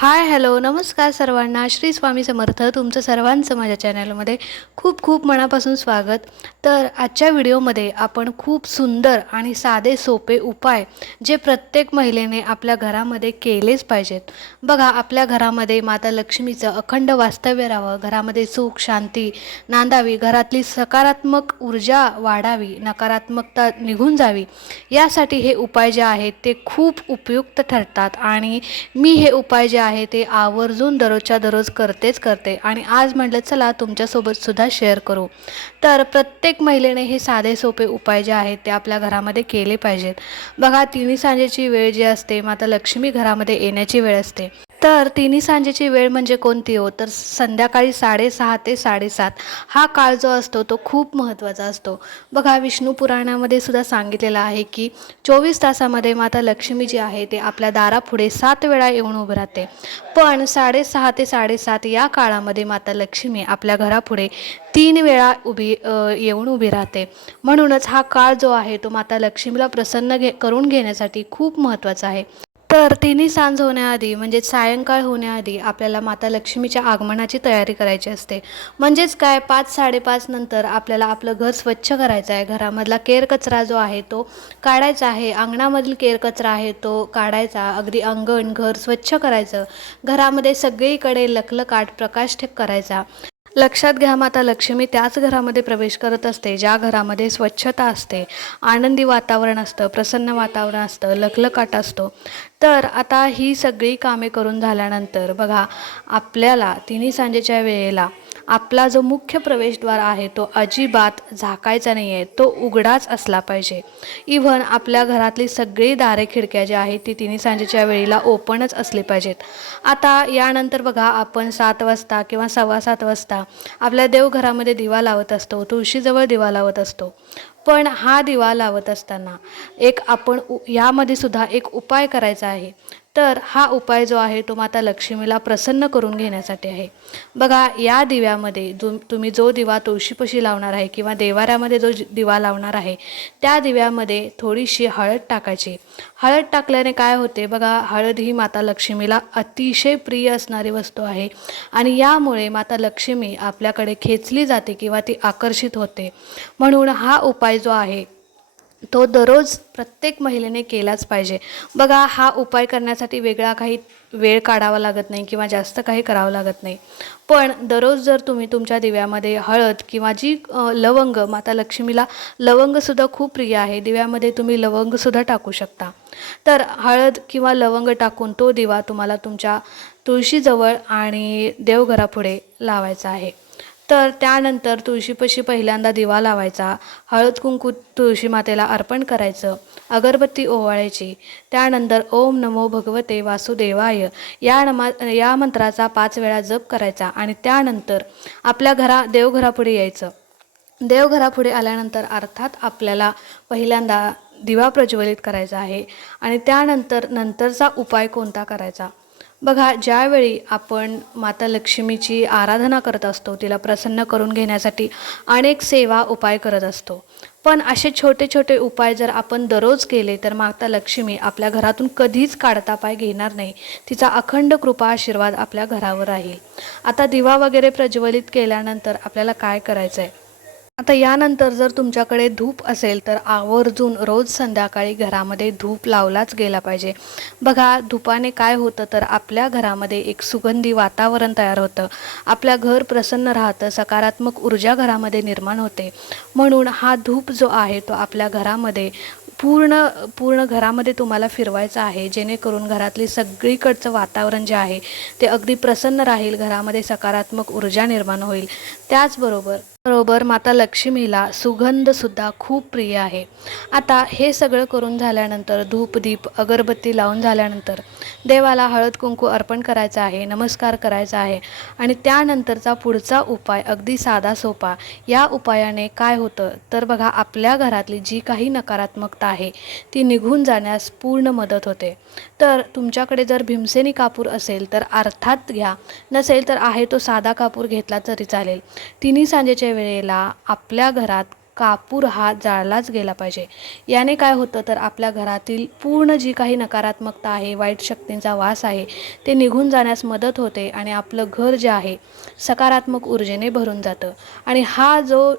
Hi hello नमस्कार सर्वांना. श्री स्वामी समर्थ तुमचं सर्वांचं माझ्या चॅनलमध्ये खूप खूप मनापासून स्वागत. तर आजच्या व्हिडिओमध्ये आपण खूप सुंदर आणि साधे सोपे उपाय जे प्रत्येक महिलेने आपल्या घरामध्ये केलेच पाहिजेत. बघा आपल्या घरामध्ये माता लक्ष्मीचं अखंड वास्तव्य राहावं. घरामध्ये सुख शांती नांदावी. घरातली सकारात्मक ऊर्जा वाढावी. नकारात्मकता निघून जावी. यासाठी हे उपाय जे आहेत ते खूप उपयुक्त ठरतात आणि मी हे उपाय जे आहे ते आवर्जून दररोजच्या दररोज करतेच करते. आणि आज म्हटलं चला तुमच्यासोबत सुद्धा शेअर करू. तर प्रत्येक महिलेने हे साधे सोपे उपाय जे आहेत ते आपल्या घरामध्ये केले पाहिजेत. बघा तिन्ही सांजेची वेळ जी असते माता लक्ष्मी घरामध्ये येण्याची वेळ असते. तर तिन्ही सांजेची वेळ म्हणजे कोणती हो? तर संध्याकाळी साडेसहा ते साडेसात हा काळ जो असतो तो खूप महत्त्वाचा असतो. बघा विष्णू पुराणामध्ये सुद्धा सांगितलेलं आहे की चोवीस तासामध्ये माता लक्ष्मी जी आहे ते आपल्या दारापुढे सात वेळा येऊन उभं राहते. पण साडेसहा ते साडेसात या काळामध्ये माता लक्ष्मी आपल्या घरापुढे तीन वेळा उभी येऊन उभी राहते. म्हणूनच हा काळ जो आहे तो माता लक्ष्मीला प्रसन्न घे करून घेण्यासाठी खूप महत्त्वाचा आहे. तर तिन्ही सांज होण्याआधी म्हणजे सायंकाळ होण्याआधी आपल्याला माता लक्ष्मीच्या आगमनाची तयारी करायची असते. म्हणजेच काय? पाच साडेपाच नंतर आपल्याला आपलं घर स्वच्छ करायचं आहे. घरामधला केर कचरा जो आहे तो काढायचा आहे. अंगणामधील केर कचरा आहे तो काढायचा. अगदी अंगण घर स्वच्छ करायचं. घरामध्ये सगळीकडे लखलकाट प्रकाश ठेक करायचा. लक्षात घ्या माता लक्ष्मी त्याच घरामध्ये प्रवेश करत असते ज्या घरामध्ये स्वच्छता असते आनंदी वातावरण असतं प्रसन्न वातावरण असतं लखलकाट असतो. तर आता ही सगळी कामे करून झाल्यानंतर बघा आपल्याला तिन्ही सांजेच्या वेळेला आपला जो मुख्य प्रवेशद्वार आहे तो अजिबात झाकायचा नाही आहे तो उघडाच असला पाहिजे. इव्हन आपल्या घरातली सगळी दारे खिडक्या ज्या आहेत ती तिन्ही सांजेच्या वेळेला ओपनच असली पाहिजेत. आता यानंतर बघा आपण सात वाजता किंवा सव्वा सात वाजता आपल्या देवघरामध्ये दिवा लावत असतो तुळशीजवळ दिवा लावत असतो. पण हा दिवा लावत असताना एक आपण उ यामध्ये सुद्धा एक उपाय करायचा आहे. तर हा उपाय जो आहे तो माता लक्ष्मीला प्रसन्न करून घेण्यासाठी आहे. बघा या दिव्यामध्ये जो तुम्ही जो दिवा तुळशीपशी लावणार आहे किंवा देवाऱ्यामध्ये जो दिवा लावणार आहे त्या दिव्यामध्ये थोडीशी हळद टाकायची. हळद टाकल्याने काय होते बघा हळद ही माता लक्ष्मीला अतिशय प्रिय असणारी वस्तू आहे आणि यामुळे माता लक्ष्मी आपल्याकडे खेचली जाते किंवा ती आकर्षित होते. म्हणून हा उपाय जो आहे तो दररोज प्रत्येक महिलेने केलाच पाहिजे. बघा हा उपाय करण्यासाठी वेगळा काही वेळ काढावा लागत नाही किंवा जास्त काही करावं लागत नाही. पण दररोज जर तुम्ही तुमच्या दिव्यामध्ये हळद किंवा जी लवंग माता लक्ष्मीला लवंगसुद्धा खूप प्रिय आहे दिव्यामध्ये तुम्ही लवंगसुद्धा टाकू शकता. तर हळद किंवा लवंग टाकून तो दिवा तुम्हाला तुमच्या तुळशीजवळ आणि देवघरापुढे लावायचा आहे. तर त्यानंतर तुळशीपाशी पहिल्यांदा दिवा लावायचा हळद कुंकू तुळशी मातेला अर्पण करायचं अगरबत्ती ओवाळायची. त्यानंतर ओम नमो भगवते वासुदेवाय या नमा या मंत्राचा पाच वेळा जप करायचा आणि त्यानंतर आपल्या घरा देवघरापुढे यायचं. देवघरापुढे आल्यानंतर अर्थात आपल्याला पहिल्यांदा दिवा प्रज्वलित करायचा आहे आणि त्यानंतर नंतरचा उपाय कोणता करायचा? बघा ज्यावेळी आपण माता लक्ष्मीची आराधना करत असतो तिला प्रसन्न करून घेण्यासाठी अनेक सेवा उपाय करत असतो. पण असे छोटे छोटे उपाय जर आपण दररोज केले तर माता लक्ष्मी आपल्या घरातून कधीच काढता पाय घेणार नाही. तिचा अखंड कृपा आशीर्वाद आपल्या घरावर राहील. आता दिवा वगैरे प्रज्वलित केल्यानंतर आपल्याला काय करायचं आहे आता यानंतर जर तुमच्याकडे धूप असेल तर आवर्जून रोज संध्याकाळी घरामध्ये धूप लावलाच गेला पाहिजे. बघा धुपाने काय होतं तर आपल्या घरामध्ये एक सुगंधी वातावरण तयार होतं. आपल्या घर प्रसन्न राहतं सकारात्मक ऊर्जा घरामध्ये निर्माण होते. म्हणून हा धूप जो आहे तो आपल्या घरामध्ये पूर्ण पूर्ण घरामध्ये तुम्हाला फिरवायचं आहे. जेणेकरून घरातली सगळीकडचं वातावरण जे आहे ते अगदी प्रसन्न राहील घरामध्ये सकारात्मक ऊर्जा निर्माण होईल. त्याचबरोबर बरोबर माता लक्ष्मीला सुगंधसुद्धा खूप प्रिय आहे. आता हे सगळं करून झाल्यानंतर धूप दीप अगरबत्ती लावून झाल्यानंतर देवाला हळद कुंकू अर्पण करायचं आहे नमस्कार करायचा आहे आणि त्यानंतरचा पुढचा उपाय अगदी साधा सोपा. या उपायाने काय होतं? तर बघा आपल्या घरातली जी काही नकारात्मकता आहे ती निघून जाण्यास पूर्ण मदत होते. तर तुमच्याकडे जर भीमसेनी कापूर असेल तर अर्थात घ्या. नसेल तर आहे तो साधा कापूर घेतला तरी चालेल. तिन्ही सांजेच्या वेळेला आपल्या घरात कापूर हा जाळलाच गेला पाहिजे. याने काय होतं तर आपल्या घरातील पूर्ण जी काही नकारात्मकता आहे वाईट शक्तींचा वास आहे ते निघून जाण्यास मदत होते आणि आपलं घर जे आहे सकारात्मक ऊर्जेने भरून जातं. आणि हा जो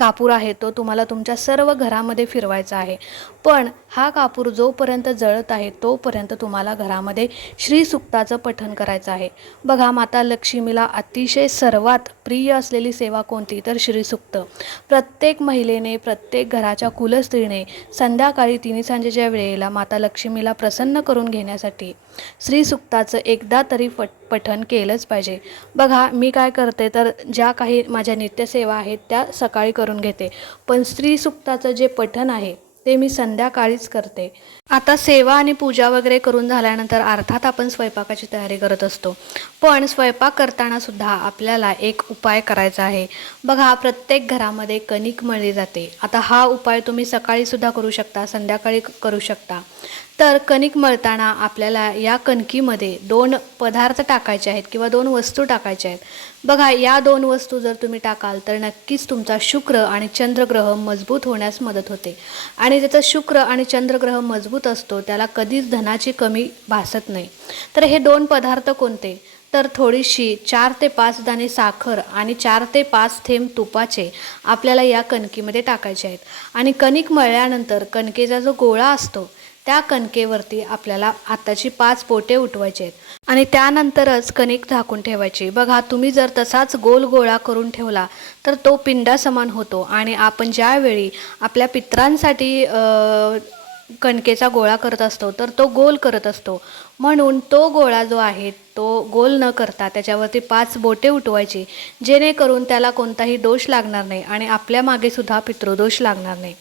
कापूर आहे तो तुम्हाला तुमच्या सर्व घरामध्ये फिरवायचा आहे. पण हा कापूर जोपर्यंत जळत आहे तोपर्यंत तुम्हाला घरामध्ये श्रीसुक्ताचं पठण करायचं आहे. बघा माता लक्ष्मीला अतिशय सर्वात प्रिय असलेली सेवा कोणती? तर श्रीसुक्त प्रत्येक महिलेने प्रत्येक घराच्या कुलस्त्रीने संध्याकाळी तिन्ही सांजेच्या वेळेला माता लक्ष्मीला प्रसन्न करून घेण्यासाठी श्रीसुक्ताचं एकदा तरी पट पठण केलंच पाहिजे. बघा मी काय करते तर ज्या काही माझ्या नित्यसेवा आहेत त्या सकाळी करून घेते. पण स्त्री सुक्ताचं जे पठण आहे ते मी संध्याकाळीच करते. आता सेवा आणि पूजा वगैरे करून झाल्यानंतर अर्थात आपण स्वयंपाकाची तयारी करत असतो. पण स्वयंपाक करताना सुद्धा आपल्याला एक उपाय करायचा आहे. बघा प्रत्येक घरामध्ये कणिक मळली जाते. आता हा उपाय तुम्ही सकाळी सुद्धा करू शकता संध्याकाळी करू शकता. तर कणिक मळताना आपल्याला या कणकीमध्ये दोन पदार्थ टाकायचे आहेत किंवा दोन वस्तू टाकायच्या आहेत. बघा या दोन वस्तू जर तुम्ही टाकाल तर नक्कीच तुमचा शुक्र आणि चंद्रग्रह मजबूत होण्यास मदत होते. आणि ज्याचा शुक्र आणि चंद्रग्रह मजबूत असतो त्याला कधीच धनाची कमी भासत नाही. तर हे दोन पदार्थ कोणते? तर थोडीशी चार ते पाच दाणे साखर आणि चार ते पाच थेंब तुपाचे आपल्याला या कणकीमध्ये टाकायचे आहेत. आणि कणिक मळल्यानंतर कणकेचा जो गोळा असतो त्या कणकेवरती आपल्याला हाताची पाच बोटे उठवायचे आहेत. आणि त्यानंतरच कणिक झाकून ठेवायची. बघा तुम्ही जर तसाच गोल गोळा करून ठेवला तर तो पिंडा समान होतो. आणि आपण ज्यावेळी आपल्या पित्रांसाठी कणकेचा गोळा करत असतो तर तो गोल करत असतो. म्हणून तो गोळा जो आहे तो गोल न करता त्याच्यावरती पाच बोटे उठवायची जेणेकरून त्याला कोणताही दोष लागणार नाही आणि आपल्या मागेसुद्धा पितृदोष लागणार नाही.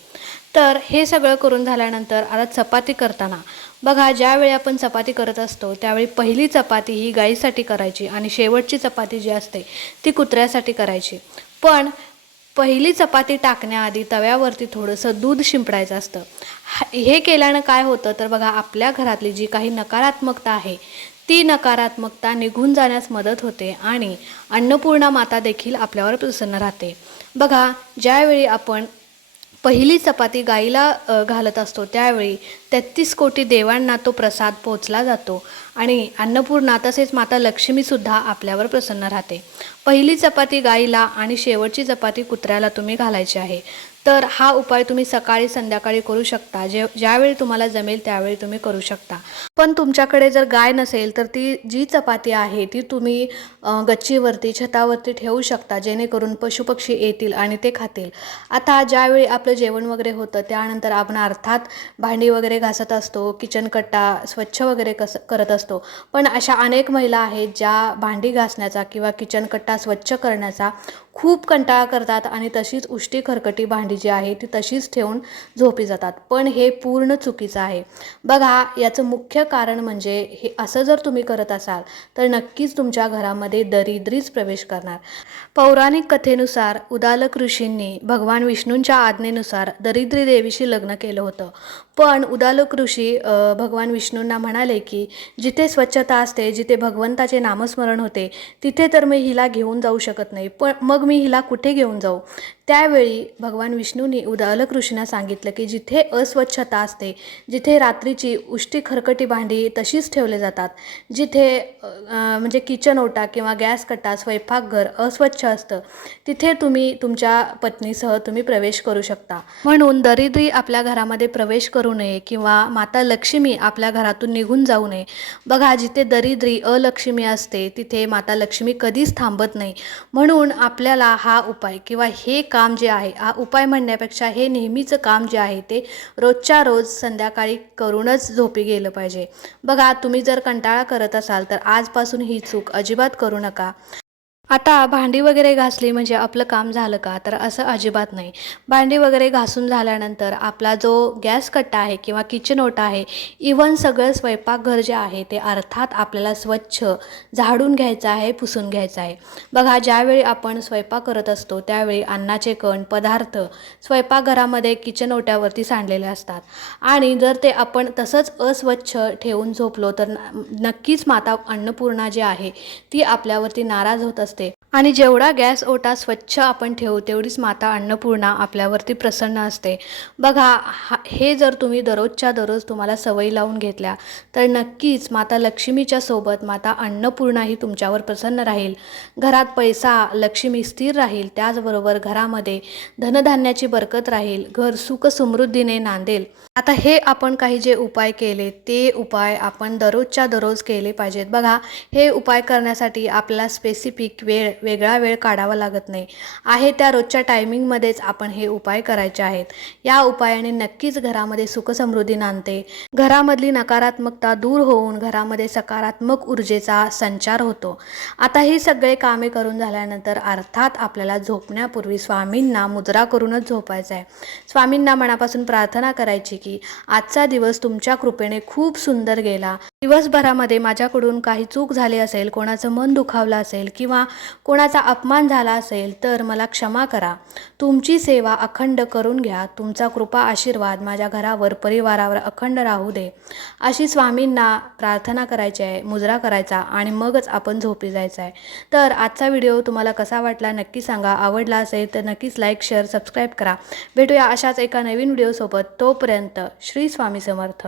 तर हे सगळं करून झाल्यानंतर आता चपाती करताना बघा ज्यावेळी आपण चपाती करत असतो त्यावेळी पहिली चपाती ही गाईसाठी करायची आणि शेवटची चपाती जी असते ती कुत्र्यासाठी करायची. पण पहिली चपाती टाकण्याआधी तव्यावरती थोडंसं दूध शिंपडायचं असतं. हा- हे केल्यानं काय होतं तर बघा आपल्या घरातली जी काही नकारात्मकता आहे ती नकारात्मकता निघून जाण्यास मदत होते आणि अन्नपूर्णा माता देखील आपल्यावर प्रसन्न राहते. बघा ज्यावेळी आपण पहिली चपाती गाईला घालत असतो. त्यावेळी तेहतीस कोटी देवांना तो प्रसाद पोचला जातो आणि अन्नपूर्णा तसेच माता लक्ष्मीसुद्धा आपल्यावर प्रसन्न राहते. पहिली चपाती गाईला आणि शेवटची चपाती कुत्र्याला तुम्ही घालायची आहे. तर हा उपाय तुम्ही सकाळी संध्याकाळी करू शकता. जे ज्यावेळी तुम्हाला जमेल त्यावेळी तुम्ही करू शकता. पण तुमच्याकडे जर गाय नसेल तर ती जी चपाती आहे ती तुम्ही गच्चीवरती छतावरती ठेवू शकता जेणेकरून पशुपक्षी येतील आणि ते खातील. आता ज्यावेळी आपलं जेवण वगैरे होतं त्यानंतर आपण अर्थात भांडी वगैरे घासत असतो किचन कट्टा स्वच्छ वगैरे कस करत असतो. पण अशा अनेक महिला आहेत ज्या भांडी घासण्याचा किंवा किचन कट्टा स्वच्छ करण्याचा खूप कंटाळा करतात आणि तशीच उष्टी खरकटी भांडी जी आहे ती तशीच ठेवून झोपी जातात. पण हे पूर्ण चुकीचं आहे. बघा याचं मुख्य कारण म्हणजे हे असं जर तुम्ही करत असाल तर नक्कीच तुमच्या घरामध्ये दरिद्रीच प्रवेश करणार. पौराणिक कथेनुसार उदालक ऋषींनी भगवान विष्णूंच्या आज्ञेनुसार दरिद्री देवीशी लग्न केलं होतं. पण उदालक ऋषी भगवान विष्णूंना म्हणाले की जिथे स्वच्छता असते जिथे भगवंताचे नामस्मरण होते तिथे तर मी हिला घेऊन जाऊ शकत नाही. पण मग मी हिला कुठे घेऊन जाऊ? त्यावेळी भगवान विष्णूंनी उदालक ऋषींना सांगितलं की जिथे अस्वच्छता असते जिथे रात्रीची उष्टी खरकटी भांडी तशीच ठेवले जातात जिथे म्हणजे किचन ओटा किंवा गॅस कट्टा स्वयंपाकघर अस्वच्छ असतं तिथे तुम्ही तुमच्या पत्नीसह तुम्ही प्रवेश करू शकता. म्हणून दरिद्री आपल्या घरामध्ये प्रवेश करू नये किंवा माता लक्ष्मी आपल्या घरातून निघून जाऊ नये. बघा जिथे दरिद्री अलक्ष्मी असते तिथे माता लक्ष्मी कधीच थांबत नाही. म्हणून आपल्याला हा उपाय किंवा हे का काम जे आहे हा उपाय म्हणण्यापेक्षा हे नेहमीचं काम जे आहे ते रोजच्या रोज संध्याकाळी करूनच झोपी गेलं पाहिजे. बघा तुम्ही जर कंटाळा करत असाल तर आजपासून ही चूक अजिबात करू नका. आता भांडी वगैरे घासली म्हणजे आपलं काम झालं का? तर असं अजिबात नाही. भांडी वगैरे घासून झाल्यानंतर आपला जो गॅस कट्टा आहे किंवा किचन ओटा आहे इवन सगळं स्वयंपाकघर जे आहे ते अर्थात आपल्याला स्वच्छ झाडून घ्यायचं आहे पुसून घ्यायचं आहे. बघा ज्यावेळी आपण स्वयंपाक करत असतो त्यावेळी अन्नाचे कण पदार्थ स्वयंपाकघरामध्ये किचन ओट्यावरती सांडलेले असतात. आणि जर ते आपण तसंच अस्वच्छ ठेवून झोपलो तर न- नक्कीच माता अन्नपूर्णा जी आहे ती आपल्यावरती नाराज होत असते. आणि जेवढा गॅस ओटा स्वच्छ आपण ठेवू तेवढीच माता अन्नपूर्णा आपल्यावरती प्रसन्न असते. बघा हे जर तुम्ही दररोजच्या दररोज तुम्हाला सवयी लावून घेतल्या तर नक्कीच माता लक्ष्मीच्या सोबत माता अन्नपूर्णाही तुमच्यावर प्रसन्न राहील. घरात पैसा लक्ष्मी स्थिर राहील त्याचबरोबर घरामध्ये धनधान्याची बरकत राहील घर सुख समृद्धीने नांदेल. आता हे आपण काही जे उपाय केले ते उपाय आपण दररोजच्या दररोज केले पाहिजेत. बघा हे उपाय करण्यासाठी आपल्याला स्पेसिफिक वेळ वेगळा वेळ काढावा लागत नाही. आहे त्या रोजच्या टायमिंगमध्येच आपण हे उपाय करायचे आहेत. या उपायाने नक्कीच घरामध्ये सुखसमृद्धी नांदते. घरामधली नकारात्मकता दूर होऊन घरामध्ये सकारात्मक ऊर्जेचा संचार होतो. आता ही सगळे कामे करून झाल्यानंतर अर्थात आपल्याला झोपण्यापूर्वी स्वामींना मुद्रा करूनच झोपायचं आहे. स्वामींना मनापासून प्रार्थना करायची की आजचा दिवस तुमच्या कृपेने खूप सुंदर गेला. दिवसभरामध्ये माझ्याकडून काही चूक झाली असेल कोणाचं मन दुखावलं असेल किंवा कोणाचा अपमान झाला असेल तर मला क्षमा करा. तुमची सेवा अखंड करून घ्या. तुमचा कृपा आशीर्वाद माझ्या घरावर परिवारावर अखंड राहू दे. अशी स्वामींना प्रार्थना करायची आहे मुजरा करायचा आणि मगच आपण झोपी जायचं आहे. तर आजचा व्हिडिओ तुम्हाला कसा वाटला नक्की सांगा. आवडला असेल तर नक्कीच लाईक शेअर सबस्क्राईब करा. भेटूया अशाच एका नवीन व्हिडिओसोबत. तोपर्यंत श्री स्वामी समर्थ.